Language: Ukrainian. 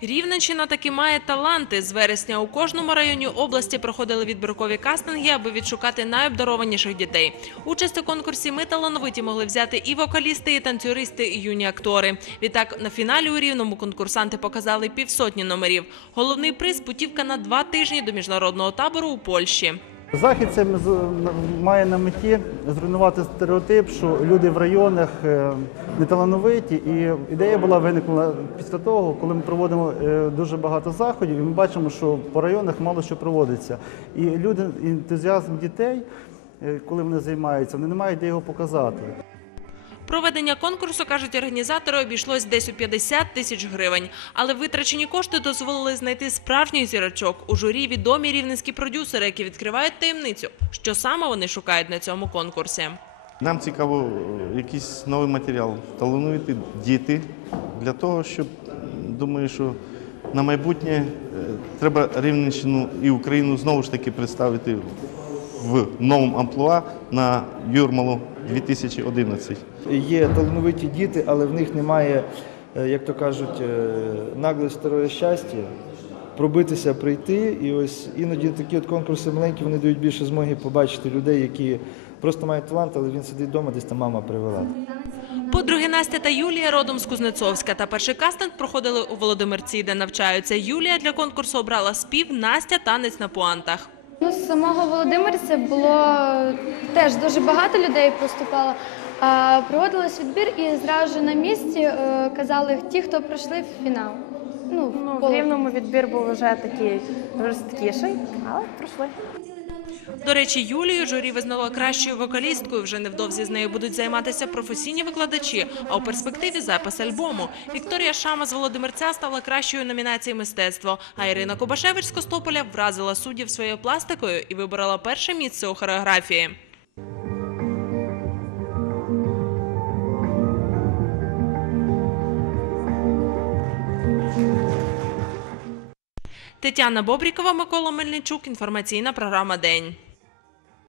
Рівненщина таки має таланти. З вересня у кожному районі області проходили відбіркові кастинги, аби відшукати найобдарованіших дітей. Участь у конкурсі ми талановиті могли взяти і вокалісти, і танцюристи, і юні актори. Відтак на фіналі у рівному конкурсанти показали півсотні номерів. Головний приз путівка на два тижні до міжнародного табору у Польщі. Захід це має на меті зруйнувати стереотип, що люди в районах е, неталановиті. І ідея була виникла після того, коли ми проводимо е, дуже багато заходів, і ми бачимо, що по районах мало що проводиться. І люди, ентузіазм дітей, е, коли вони займаються, вони не мають де його показати. Проведення конкурсу, кажуть організатори, обійшлось десь у 50 тисяч гривень. Але витрачені кошти дозволили знайти справжніх зірочок. У журі відомі рівненські продюсери, які відкривають таємницю, що саме вони шукають на цьому конкурсі. Нам цікаво е, якийсь новий матеріал, талановиті діти для того, щоб думаю, що на майбутнє е, треба Рівненщину і Україну знову ж таки представити в новому амплуа на Юрмалу 2011. Є талановиті діти, але в них немає, е, як то кажуть, е, нагле старої щастя. Пробитися, прийти. І ось іноді такі от конкурси маленькі вони дають більше змоги побачити людей, які просто мають талант, але він сидить вдома, десь там мама привела. Подруги Настя та Юлія родом з Кузнецовська. Та перший кастинг проходили у Володимирці, де навчаються. Юлія для конкурсу обрала спів, Настя танець на пуантах. Ну, з самого Володимирця було теж дуже багато людей поступало. А, Проводилось відбір і зразу на місці е, казали ті, хто пройшли в фінал. Ну, Ну, в рівному відбір був вже такий жорсткіший, але пройшли. До речі, Юлію журі визнало кращою вокалісткою. Вже невдовзі з нею будуть займатися професійні викладачі. А у перспективі запис альбому. Вікторія Шама з Володимирця стала кращою номінацією мистецтво. А Ірина Кобашевич з Костополя вразила суддів своєю пластикою і виборола перше місце у хореографії. Тетяна Бобрікова, Микола Мельничук. Інформаційна програма День.